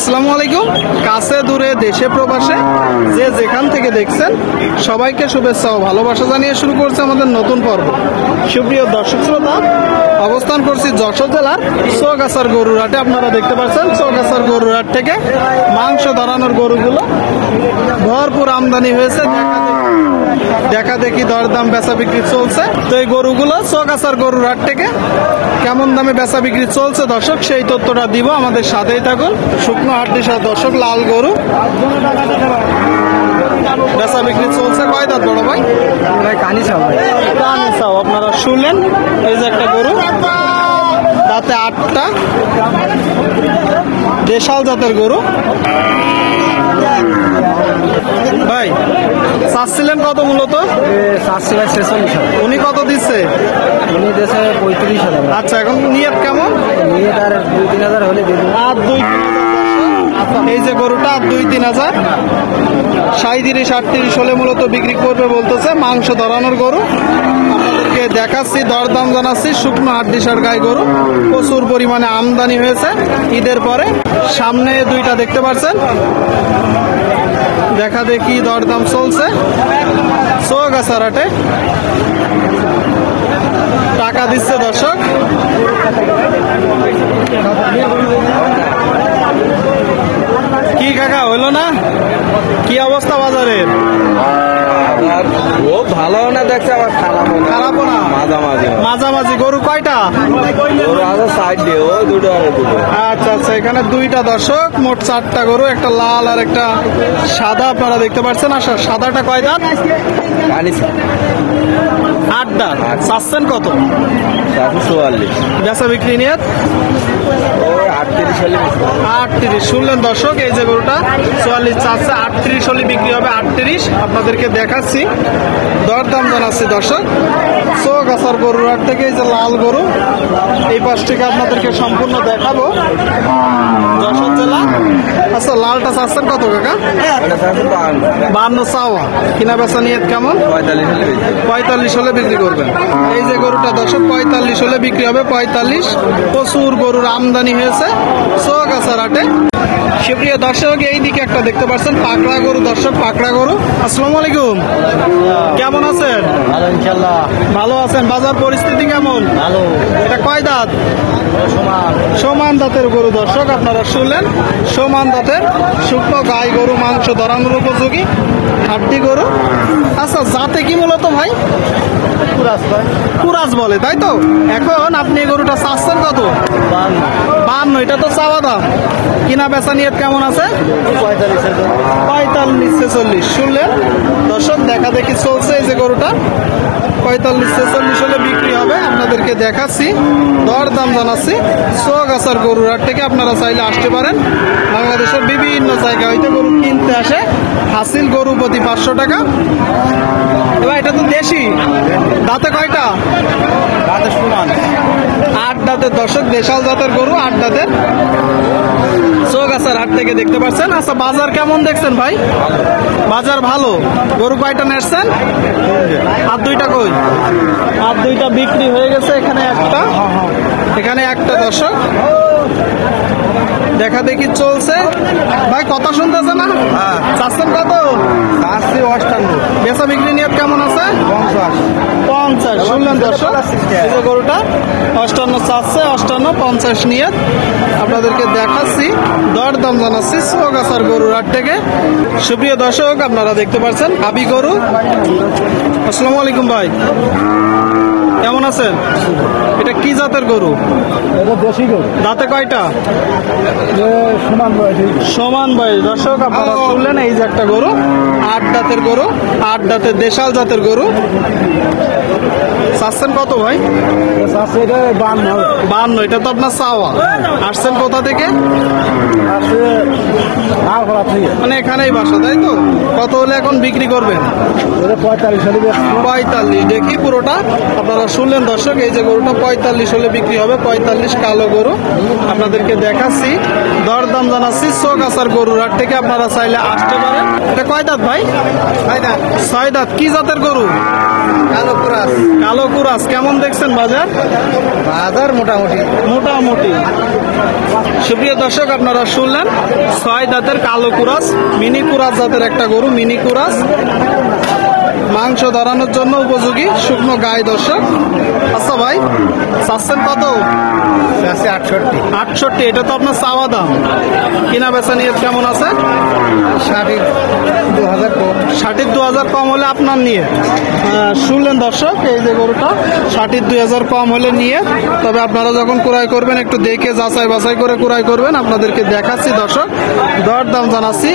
আসসালামু আলাইকুম। কাছে দূরে দেশে প্রবাসে যে যেখান থেকে দেখছেন সবাইকে শুভেচ্ছা ও ভালোবাসা জানিয়ে শুরু করছে আমাদের নতুন পর্ব। সুপ্রিয় দর্শক শ্রোতা, অবস্থান করছি যশোর জেলার চৌগাছার গরুর হাটে। আপনারা দেখতে পাচ্ছেন চৌগাছার গরুর হাট থেকে মাংস ধরানোর গরুগুলো ভরপুর আমদানি হয়েছে। দেখা দেখি দরদাম বেচা বিক্রি চলছে। তো এই গরুগুলো চৌগাছার গরুর হাট থেকে কেমন দামে বেচা বিক্রি চলছে দর্শক সেই তথ্যটা দিব, আমাদের সাথেই থাকুন। শুকনো হাটটি সহ দর্শক লাল গরু বেচা বিক্রি চলছে। কয় দাঁত বড় ভাই? কানি চাও আপনারা শুনলেন। এই যে একটা গরু, দাঁতে 8টা, দেশাল জাতের গরু। ভাই চাচ্ছিলেন কত মূলত? উনি কত দিচ্ছে? উনি দেশে 35,000। আচ্ছা, এখন নিয়ত কেমন? নিয়ে তার 2-3,000 হলে দিয়ে দেবো। আর 2-3,000। এই যে গরুটা আর 2-3,000, 37-38 হলে মূলত বিক্রি করবে বলতেছে। মাংস ধরানোর গরু আপনাদেরকে দেখাচ্ছি, দরদাম জানাচ্ছি। শুকনো হাড্ডিসার গায়ে গরু, প্রচুর পরিমাণে আমদানি হয়েছে ঈদের পরে। সামনে দুইটা দেখতে পাচ্ছেন, দেখা দেখি দরদাম চলছে চৌগাছার হাটে। টাকা দিচ্ছে দর্শক। কি কাকা হইলো না? কি অবস্থা বাজারের? ও ভালো না দেখছে, আবার খারাপও না, মাঝামাঝি। মাঝামাঝি। গরু কয়টা? সাইড দিয়ে ও দুটো। আচ্ছা আচ্ছা, এখানে দুইটা দর্শক, মোট 4টা গরু, একটা লাল আর একটা সাদা আপনারা দেখতে পাচ্ছেন। আর সাদাটা কয় দাঁত? 8 দাঁত। চাচ্ছেন কত? 44। বেচা বিক্রি নিয়ে 38 শুনলেন দর্শক। এই যে গরুটা 44 চাচ্ছে, 38 হলে বিক্রি হবে। 38 আপনাদেরকে দেখাচ্ছি, দরদাম জানাচ্ছি দর্শক। চৌগাছার গরুর হাট থেকে এই যে লাল গরু, এই পাশ থেকে আপনাদেরকে সম্পূর্ণ দেখাবো যশোর জেলা। আচ্ছা, লালটা চাচ্ছেন কত কাকা? 52 চাওয়া। কিনা বেচা নিয়ে কেমন? 45 হলে বিক্রি করবেন। এই যে গরুটা দর্শক 45 হলে বিক্রি হবে। 45। প্রচুর গরুর আমদানি হয়েছে চৌগাছার হাটে। সুপ্রিয় দর্শক, এই দিকে একটা দেখতে পাচ্ছেন পাকড়া গরু দর্শক, পাকড়া গরু। আসসালামু আলাইকুম, কেমন আছেন? ভালো ইনশাল্লাহ। ভালো আছেন। বাজার পরিস্থিতি কেমন? ভালো। এটা কয় দাঁত? সমান। সমান দাঁতের গরু দর্শক, আপনারা শুনলেন। সমান দাঁতের শুকনো গাই গরু, মাংস ধরানোর উপযোগী হাড্ডি গরু। আচ্ছা, জাতে কি মূলত ভাই? কুরাস বলে, তাই তো? এখন আপনি এই গরুটা চাচ্ছেন কত? 52। এটা তো চাওয়া দাম। কিনা বেচা নিয়ত কেমন আছে? 45-46 শুনলেন দর্শক। দেখা দেখি চলছে এই যে গরুটা 45-46 হলে বিক্রি হবে। আপনাদেরকে দেখাচ্ছি, দরদাম জানাচ্ছি। চৌগাছার গরুর হাট থেকে আপনারা চাইলে আসতে পারেন। বাংলাদেশের বিভিন্ন জায়গা হইতে গরু কিনতে আসে। হাসিল গরু প্রতি 500 টাকা। এবার এটা তো দেশি। দাঁতে কয়টা? 8 দাঁতের দর্শক, দেশাল জাতের গরু, 8 দাঁতের। চৌগাছার হাট থেকে দেখতে পাচ্ছেন। আচ্ছা, বাজার কেমন দেখছেন ভাই? বাজার ভালো। গরু কয়টা নেসছেন? আর 2টা কই? আর 2টা বিক্রি হয়ে গেছে। এখানে একটা, এখানে একটা দর্শক। দেখা দেখি চলছে। ভাই কথা শুনতেছে না? চাচ্ছেন কত? 58। বেচা বিক্রি নিয়ে কেমন আছে? 50। শুনলেন দর্শক, এই যে গরুটা 58 চাচ্ছে, 58, 50 নিয়ে আপনাদেরকে দেখাচ্ছি, দরদাম জানাচ্ছি চৌগাছার গরুর হাট থেকে। সুপ্রিয় দর্শক, আপনারা দেখতে পাচ্ছেন আবি গরু। আসসালামু আলাইকুম ভাই, কেমন আছেন? এটা কি জাতের গরু? দেশি গরু। দাঁতে কয়টা? সমান বয়স। সমান বয়স দর্শক, আপনারা শুনলেন। এই যে একটা গরু, 8 দাঁতের গরু, 8 দাঁতের দেশাল জাতের গরু। চাচ্ছেন কত ভাই? 52। এটা তো আপনার চাওয়া। আসছেন কোথা থেকে? মানে এখানেই বাসা তাই তো? কত হলে এখন বিক্রি করবেন? এটা 45 হলে বেশি। 45। দেখি পুরোটা, আপনারা শুনলেন দর্শক, এই যে গরুটা 45 হলে বিক্রি হবে। 45 কালো গরু আপনাদেরকে দেখাচ্ছি, দরদাম জানাচ্ছি। চৌগাছার গরুর হাট থেকে আপনারা চাইলে আসতে পারেন। এটা কয় দাঁত ভাই? 6 দাঁত। কি জাতের গরু? কালো কুরাস। কালো কুরাস। কেমন দেখছেন বাজার? বাজার মোটামুটি। মোটামুটি। সুপ্রিয় দর্শক, আপনারা শুনলেন 6 দাঁতের কালো কুরাস, মিনি কুরাস জাতের একটা গরু। মিনি কুরাস মাংস ধরানোর জন্য উপযোগী, শুকনো গায়ে দর্শক। আচ্ছা ভাই, চাচ্ছেন কত? 68। এটা তো আপনার চাওয়া দাম। কিনা বেচা নিয়ে কেমন আছে? 2000 কম। 2000 কম হলে আপনার নিয়ে। শুনলেন দর্শক, এই যে গরুটা 2000 কম হলে নিয়ে। তবে আপনারা যখন ক্রয় করবেন একটু দেখে যাচাই বাছাই করে ক্রয় করবেন। আপনাদেরকে দেখাচ্ছি দর্শক, দর দাম জানাচ্ছি।